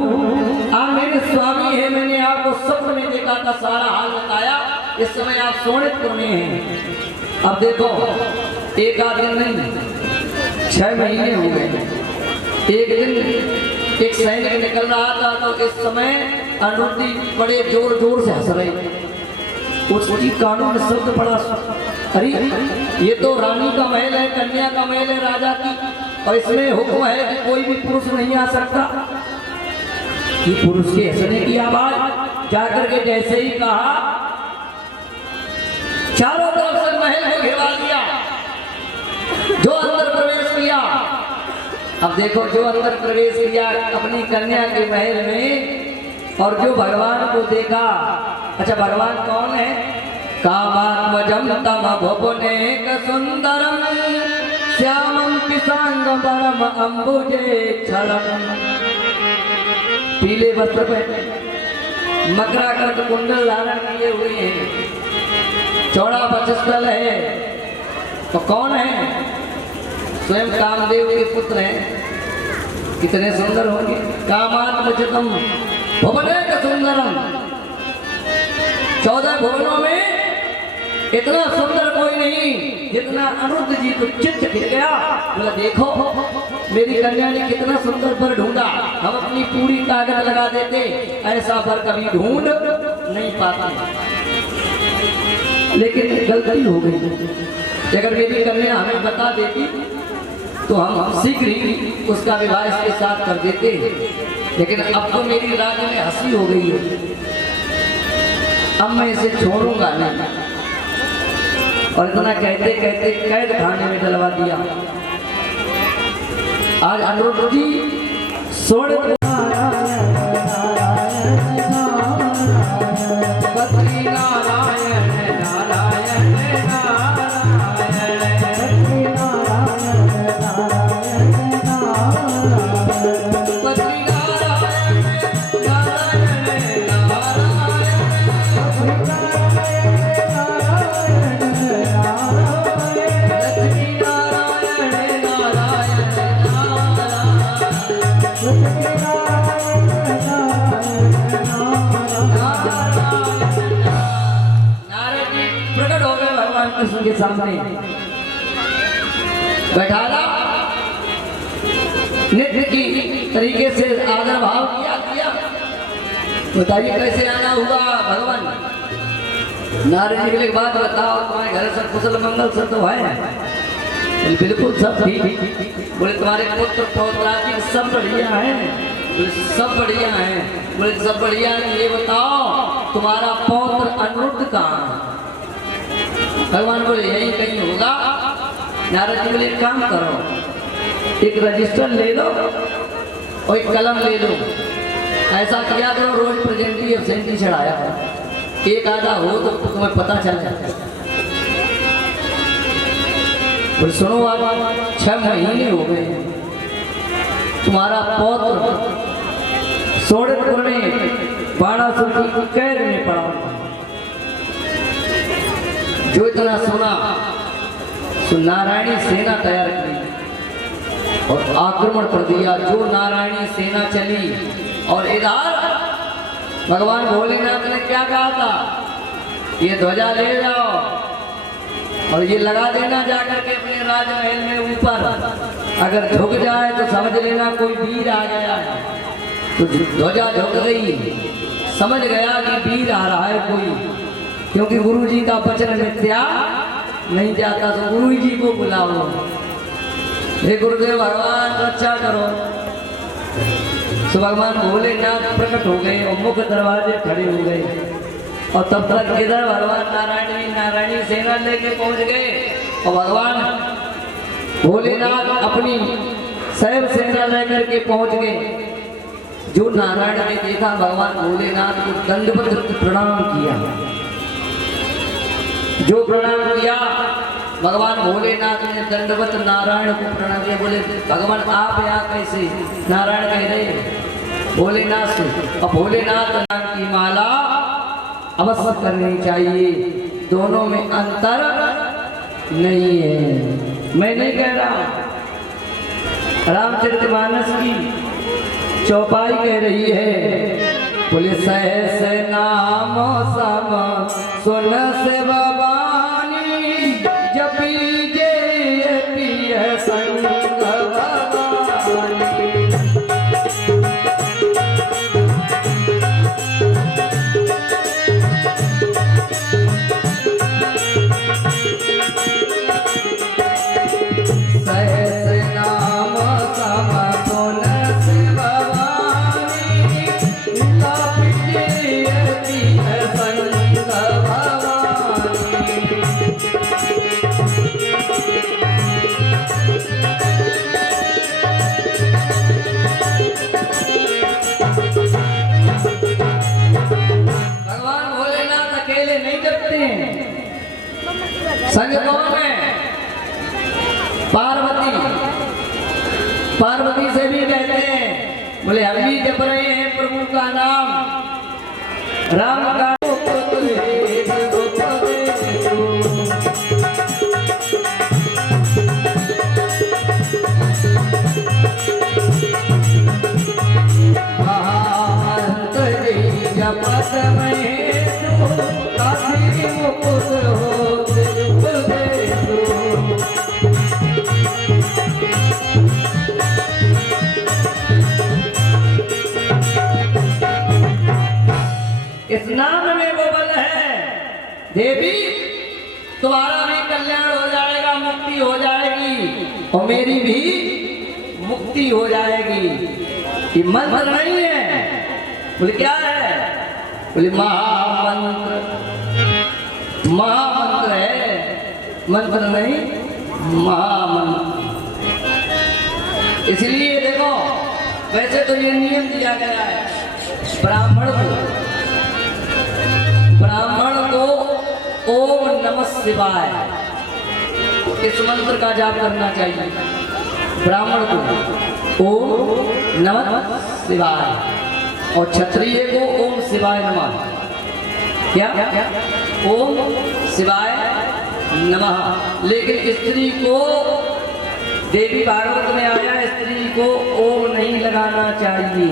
आप मेरे स्वामी है, मैंने आपको स्वप्न में देखा था, सारा हाल बताया, इस समय आप शोणितपुर में हैं। अब देखो एक आध दिन नहीं 6 महीने हो गए। एक दिन एक सैनिक निकल रहा था तो इस समय अनुरुद्धि बड़े जोर जोर से हंस रही। उसकी कानों में शब्द पड़ा, अरे ये तो रानी का महल है, कन्या का महल है राजा की, और इसमें हुक्म है कि कोई भी पुरुष नहीं आ सकता। कि पुरुष के हंसने की आवाज जाकर के जैसे ही कहा, चारों तरफ से महल को घेरा दिया, जो अंदर प्रवेश किया। अब देखो जो अंदर प्रवेश किया अपनी कन्या के महल में, और जो भगवान को देखा, अच्छा भगवान कौन है? कामात्मजं तम भुवनेक सुंदरम श्यामं पिशांगबरम अंबुजे छलम। पीले वस्त्र पे मकराकृत कुंडल धारण किए हुए हैं, चौड़ा वक्षस्थल है। तो कौन है? स्वयं कामदेव के पुत्र हैं। कितने सुंदर होंगे। कामात्मजं भुवनेक सुंदरम, 14 भुवनों में इतना सुंदर कोई नहीं जितना अनुरुद्ध जी को चित्त खिल गया। बोला देखो मेरी कन्या ने कितना सुंदर वर ढूंढा, हम अपनी पूरी ताकत लगा देते, ऐसा वर कभी ढूंढ नहीं पाते, लेकिन गलती हो गई। अगर मेरी कन्या हमें बता देती तो हम शीघ्र ही उसका विवाह इसके साथ कर देते, लेकिन अब तो मेरी राग में हंसी हो गई है, अब मैं इसे छोड़ूंगा नहीं। और इतना कहते कहते कैद खाने में डलवा दिया। आज अनुरुद्ध जी सोने के सामने बैठाला, नित्य की तरीके से आदर भाव किया। बताइए कैसे आना हुआ भगवान? नारद जी के बाद बताओ तुम्हारे घर सब कुशल मंगल सब तो है? बिल्कुल सब ठीक। बोले तुम्हारे पुत्र पौत्रादि सब बढ़िया है? बोले सब बढ़िया है। बोले सब बढ़िया है, ये बताओ तुम्हारा पौत्र अनुरुद्ध कहाँ है? भगवान बोले यही कहीं होगा। नारद जी बोले एक काम करो, एक रजिस्टर ले लो और एक कलम ले लो, ऐसा किया करो रोज प्रेजेंटी एब्सेंटी चढ़ाया करो, एक आधा हो तो तुम्हें पता चल जाए। बोले सुनो आप 6 महीने हो गए, तुम्हारा पौत्र शोणितपुर में बाणासुर की कैद में पड़ा। जो इतना सुना तो नारायणी सेना तैयार की और आक्रमण कर दिया। जो नारायणी सेना चली और इधर भगवान भोलेनाथ ने क्या कहा था? ये ध्वजा ले जाओ और ये लगा देना जाकर के अपने राजमहल में ऊपर, अगर झुक जाए तो समझ लेना कोई वीर आ गया है। तो ध्वजा झुक गई, समझ गया कि वीर आ रहा है कोई, क्योंकि गुरु जी का वचन मिथ्या नहीं जाता। तो गुरु जी को बुलाओ, हे गुरुदेव भगवान रक्षा करो। तो भगवान भोलेनाथ प्रकट हो गए और मुख्य दरवाजे खड़े हो गए, और तब तक इधर भगवान नारायणी सेना लेके पहुंच गए, और भगवान भोलेनाथ अपनी शैव सेना लेकर के पहुंच गए। जो नारायण ने देखा भगवान भोलेनाथ को दंडवत प्रणाम किया। जो प्रणाम किया भगवान भोलेनाथ ने दंडवत नारायण को प्रणाम किया। बोले भगवान आप यहाँ कैसे? नारायण कह रहे भोलेनाथ से, और भोलेनाथ नाम की माला अवश्य करनी चाहिए, दोनों में अंतर नहीं है। मैं नहीं कह रहा, रामचरितमानस की चौपाई कह रही है, बोले सहस नाम सम सुन से भवानी जपी जे पिय संग भवानी। संग कौन है? पार्वती। पार्वती से भी कहते हैं, बोले हम भी जप रहे हैं प्रभु का नाम, राम का जपत में काशी मुकुट हो स्नान में वो बल है देवी, तुम्हारा भी कल्याण हो जाएगा, मुक्ति हो जाएगी और मेरी भी मुक्ति हो जाएगी। ये मंत्र नहीं है। बोले क्या है? बोले महामंत्र। महामंत्र है, मंत्र नहीं, महामंत्र। इसलिए देखो, वैसे तो ये नियम दिया गया है ब्राह्मण को ओम नमः शिवाय इस मंत्र का जाप करना चाहिए। ब्राह्मण को ओम नमः शिवाय और क्षत्रिय को ओम शिवाय नमः। क्या? ओम शिवाय नमः। लेकिन स्त्री को, देवी भागवत में आया, स्त्री को ओम नहीं लगाना चाहिए।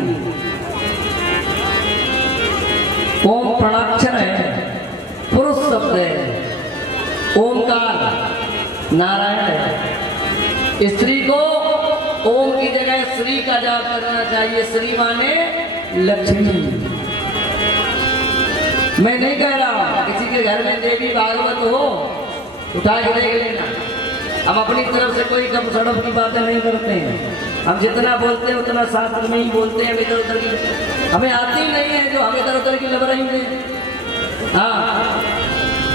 ओम प्रणक्षर है, पुरुष शब्द है, ओमकार नारायण है। स्त्री को ओम की जगह श्री का जाप करना चाहिए। श्री माने लक्ष्मी। मैं नहीं कह रहा हूं किसी के घर में देवी भागवत हो उठा के देख लेना। हम अपनी तरफ से कोई कम सड़प की बातें नहीं करते हैं। हम जितना बोलते हैं उतना शास्त्र में ही बोलते हैं। इधर उधर की हमें आती नहीं है जो हम इधर उधर की लबराई में। हाँ,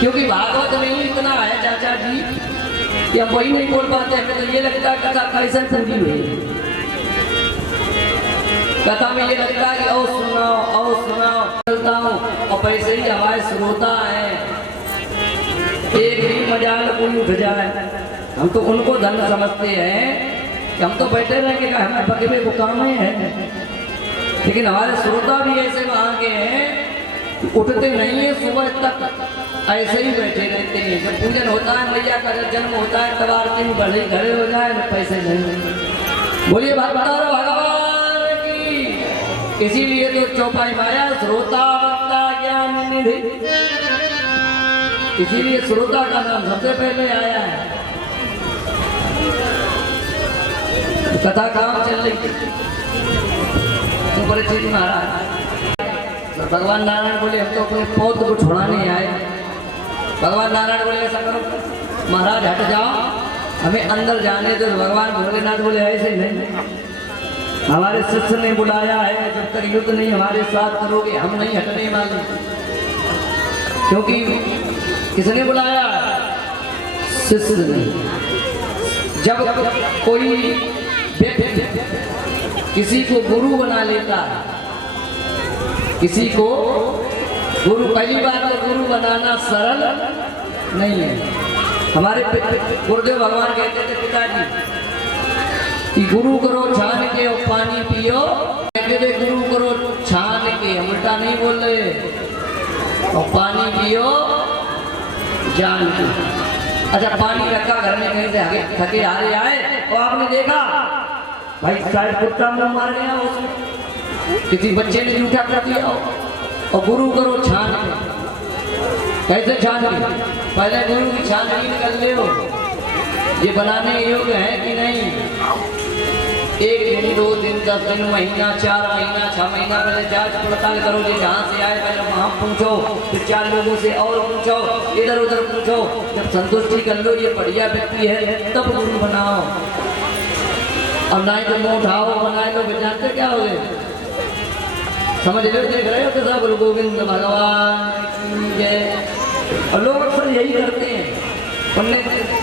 क्योंकि भागवत में ही इतना है चाचा जी कि हम वही नहीं बोल पाते। हमें तो ये लगता है कथा कैसे पूरी हुई। कथा में ये लगता है कि ओ सुनाओ चलता हूँ और पैसे ही हमारे श्रोता है। एक भी मजाल कोई उठ जाए हम तो उनको धन समझते हैं कि हम तो बैठे रहेंगे कि हमें बकरे को काम है। लेकिन हमारे श्रोता भी ऐसे वहाँ के हैं, उठते नहीं है सुबह तक, ऐसे ही बैठे रहते हैं। जब पूजन होता है, मैया का जन्म होता है, तब आरती में घड़े हो जाए, पैसे नहीं। बोलिए भगवान की। इसीलिए तो चौपाई माया श्रोता वक्ता ज्ञान निधि, इसीलिए श्रोता का नाम सबसे पहले आया है। कथा काम चल रही तो परिचित महाराज भगवान नारायण बोले हम तो अपने पौध को छुड़ाने आए। भगवान नारायण बोले ऐसा करो महाराज हट जाओ, हमें अंदर जाने दो। भगवान भोलेनाथ बोले ऐसे नहीं, हमारे शिष्य ने बुलाया है, जब तक युद्ध नहीं हमारे साथ करोगे हम नहीं हटने वाले। क्योंकि किसने बुलाया? शिष्य ने। जब कोई व्यक्ति किसी को गुरु बना लेता है, किसी को गुरु, पहली बात तो गुरु बनाना सरल नहीं है। हमारे गुरुदेव भगवान कहते थे पिताजी कि गुरु करो छान के और पानी पियो। कहते थे गुरु करो छान के, हम उल्टा नहीं बोल रहे, और पानी पियो जान के। अच्छा, पानी रखा घर में कहीं से थके हारे आए और आपने देखा भाई शायद कुत्ता मुंह मार गया हो उसमें, किसी बच्चे ने जूठा कर दिया हो। और गुरु करो छान के। कैसे छान के? पहले गुरु की छानबीन कर ले हो, ये बनाने योग्य है कि नहीं। 1 दिन 2 दिन 10 दिन महीना 4 महीना 6 महीना पहले जांच पड़ताल करो। ये जहाँ से आए पहले वहाँ पूछो, फिर 4 लोगों से और पूछो, इधर उधर पूछो। जब संतुष्टि कर लो ये बढ़िया व्यक्ति है तब गुरु बनाओ। और ना ही तो मुँह उठाओ बनाए लो, फिर जानते क्या हो गए? समझ लो, देख रहे हो कि सब गुरु गोविंद भगवान की जय। और लोग अक्सर यही करते हैं, उनने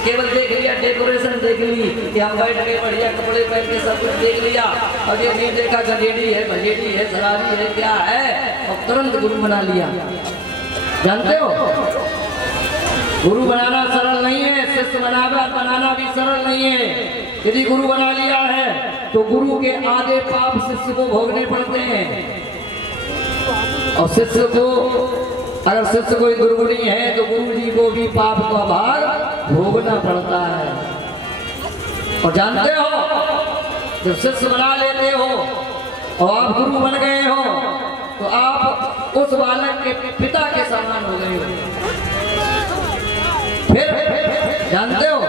केवल देख लिया, डेकोरेशन देख ली कि हम बैठ के बढ़िया कपड़े पहन के सब कुछ देख लिया, और ये नहीं देखा गजेड़ी है, भजेड़ी है, शराबी है, क्या है, और तुरंत गुरु बना लिया। जानते हो गुरु बनाना सरल नहीं है, शिष्य बनाना भी सरल नहीं है। यदि गुरु बना लिया है तो गुरु के आगे पाप शिष्य को भोगने पड़ते हैं। और शिष्य को, अगर शिष्य कोई दुर्गुणी है तो गुरु जी को भी पाप का भाग भोगना पड़ता है। और जानते हो जब शिष्य बना लेते हो और आप गुरु बन गए हो तो आप उस बालक के पिता के समान हो गए हो। फिर जानते हो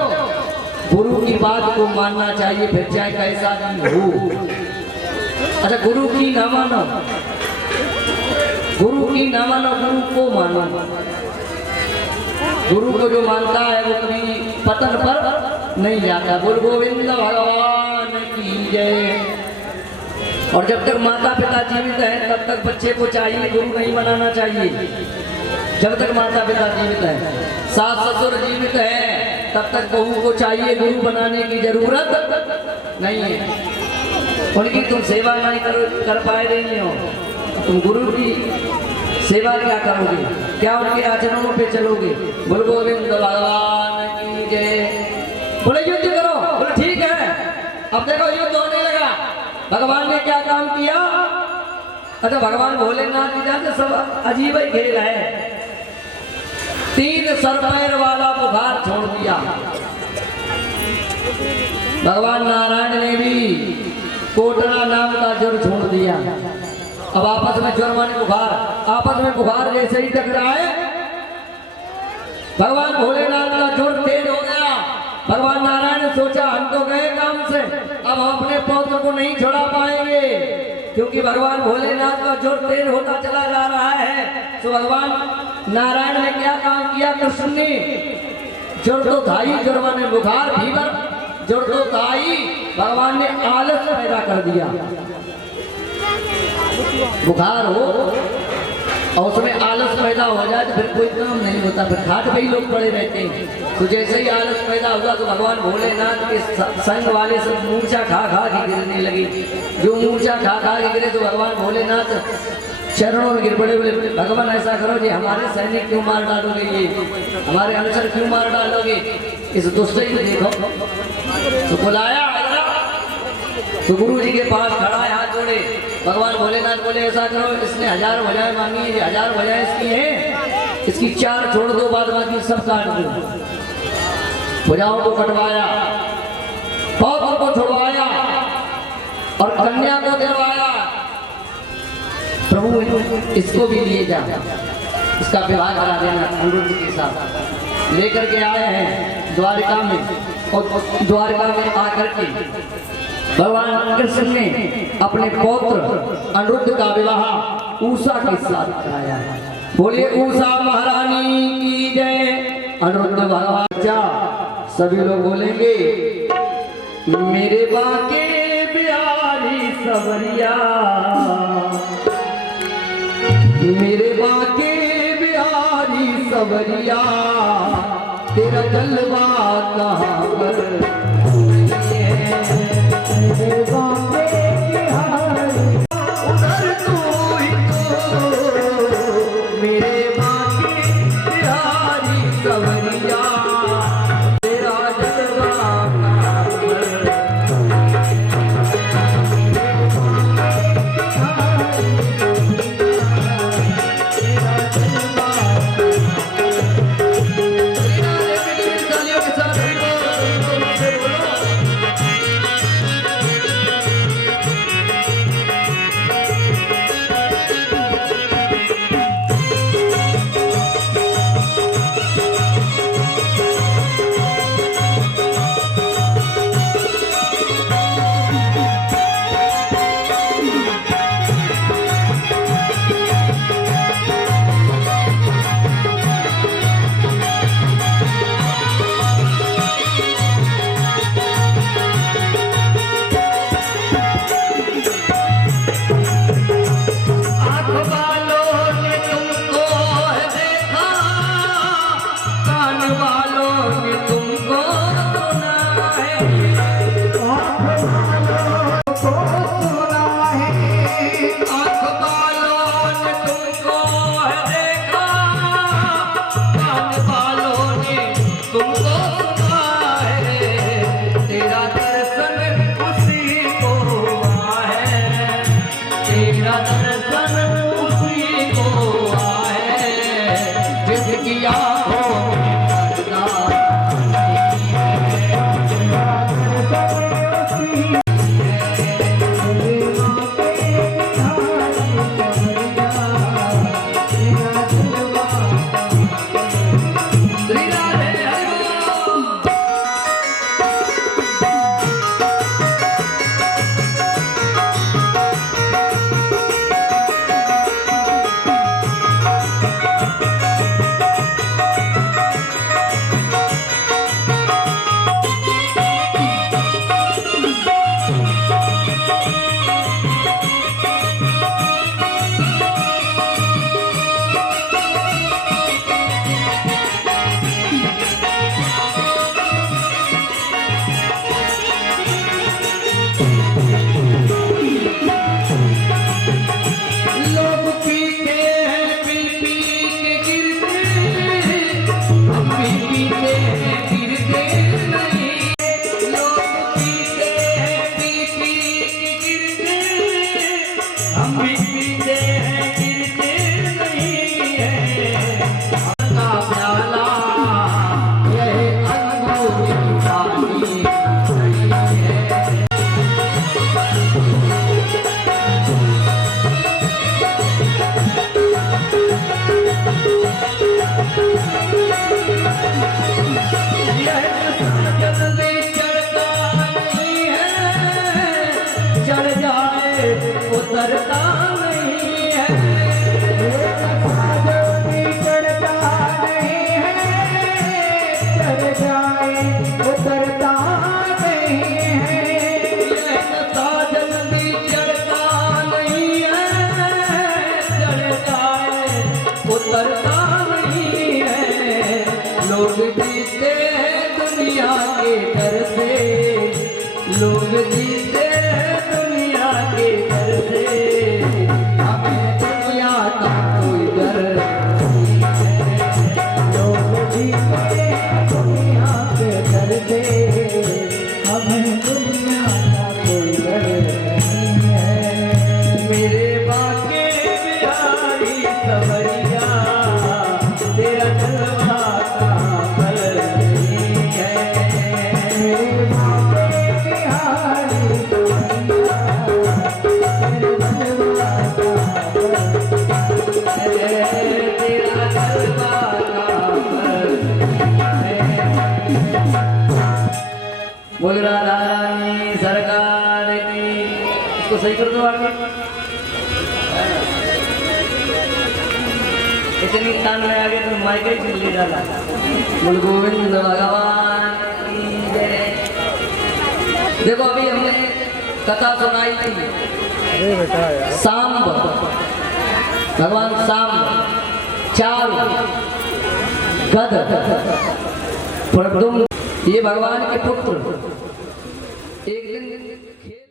गुरु की बात को मानना चाहिए, फिर चाहे कैसा भी हो। अच्छा, गुरु की ना मानो, गुरु की ना मानो, गुरु को मानो। गुरु को जो मानता है वो कभी पतन पर नहीं जाता। बोल गोविंद भगवान की जय। और जब तक माता पिता जीवित हैं तब तक बच्चे को चाहिए गुरु नहीं बनाना चाहिए। जब तक माता पिता जीवित हैं, सास ससुर जीवित हैं, तब तक बहू को चाहिए, गुरु बनाने की जरूरत नहीं है। उनकी तुम सेवा नहीं कर पाए रही हो, तुम गुरु की सेवा क्या करोगे? क्या उनके आचरणों पे चलोगे? बोल गोविंद भगवान की जय। बोले युद्ध करो, बोले ठीक है। अब देखो युद्ध होने लगा। भगवान ने क्या काम किया? अच्छा, भगवान भोलेनाथ की जानते सब अजीब ही खेल है। 3 सर पैर वाला बुखार छोड़ दिया। भगवान नारायण ने भी कोटरा नाम का ज्वर छोड़ दिया। अब आपस में ज्वर माने बुखार, आपस में बुखार जैसे ही टकराए भगवान भोलेनाथ का ज्वर तेज हो गया। भगवान नारायण ने सोचा हम तो गए काम से, अब हम अपने पौत्र को नहीं छुड़ा पाएंगे, क्योंकि भगवान भोलेनाथ का ज्वर तेज होता चला जा रहा है। तो भगवान नारायण ने क्या काम किया? कृष्ण ने ज्वर तो था ही, ज्वर माने बुखार, फीवर, ज्वर तो था ही, भगवान ने आलस पैदा कर दिया। बुखार हो और उसमें आलस पैदा हो जाए तो फिर कोई काम नहीं होता, फिर खाट पे ही लोग पड़े रहते हैं। तो जैसे ही आलस पैदा हुआ तो भगवान भोलेनाथ के संग वाले सब मूर्छा खा खा के गिरने लगे। जो मूर्छा खा खा के गिरे तो भगवान भोलेनाथ चरणों में गिर पड़े। बोले भगवान ऐसा करो जी, हमारे सैनिक क्यों मार डालोगे, ये हमारे अनुसार क्यों मार डालोगे, इस दुष्ट को देखो। तो बुलाया तो गुरु जी के पास खड़ा है, हाथ जोड़े। भगवान भोलेनाथ बोले ऐसा करो, इसने 1000 भुजाएं मांगी है, 1000 भुजाएं इसकी हैं, इसकी 4 छोड़ दो, बाद बाकी सब काट दो। भुजाओं को कटवाया, पौत्र को छुड़वाया और कन्या को दिलवाया। प्रभु इसको भी लिए जा, इसका विवाह करा देना अनिरुद्ध के साथ। लेकर के आए हैं द्वारिका में, और द्वारिका में आकर के भगवान कृष्ण ने अपने पौत्र अनिरुद्ध का विवाह उषा के साथ कराया। बोलिए उषा महारानी की जय। अनिरुद्ध भगवान जा, सभी लोग बोलेंगे मेरे बाके बिहारी सवरिया, मेरे बाके बिहारी सवरिया, तेरा जलवा कहाँ पर उधर तू ही तो मेरे बाके बिहारी सवरिया, तेरा जलवा कहाँ पर। आँख वालों ने तुमको है देखा, कान वालों ने तुमको सुना है, तेरा दर्शन उसी को हुआ है, तेरा दर्शन उसी को हुआ है, जिसकी आँखों में पर्दा श्री राधे हरिओम। लोग पीते हैं पी पी के गिरते, हम भी पीते हैं गिरते नहीं। लोग पीते हैं पी पी के गिरते, हम भी पीते हैं गिरते नहीं है। अपना प्याला यह अनुभव की पानी नहीं है। जल्दी चढ़ता नहीं है, चढ़ जाए उतरता नहीं है। जल्दी चढ़ता नहीं है, चढ़ जाए उतरता नहीं है। जल्दी चढ़ता नहीं है, चढ़ जाए उतरता नहीं है। लोग जीते हैं दुनिया के डर से, लोग जीते हैं दुनिया के डर से, हमें दुनिया का कोई डर नहीं है। लोग जीते हैं दुनिया के डर से, हमें दुनिया का कोई डर नहीं है। मेरे बाके बिहारी सवरिया, तेरा जलवा कहाँ पर नहीं है। मेरे बाबे बिहारी दुनिया, तेरे बनवा का तेरा जलवा कहाँ पर है। बोल राधा रानी सरकार की। इसको सही कर दो आगे। इतनी तान में आगे तो माइक ही चिल्ली डाला। बोल गोविंद भगवान की जय। देखो अभी हमने कथा सुनाई थी सांब, भगवान सांब, चारु, गद, प्रद्युम्न, ये भगवान के पुत्र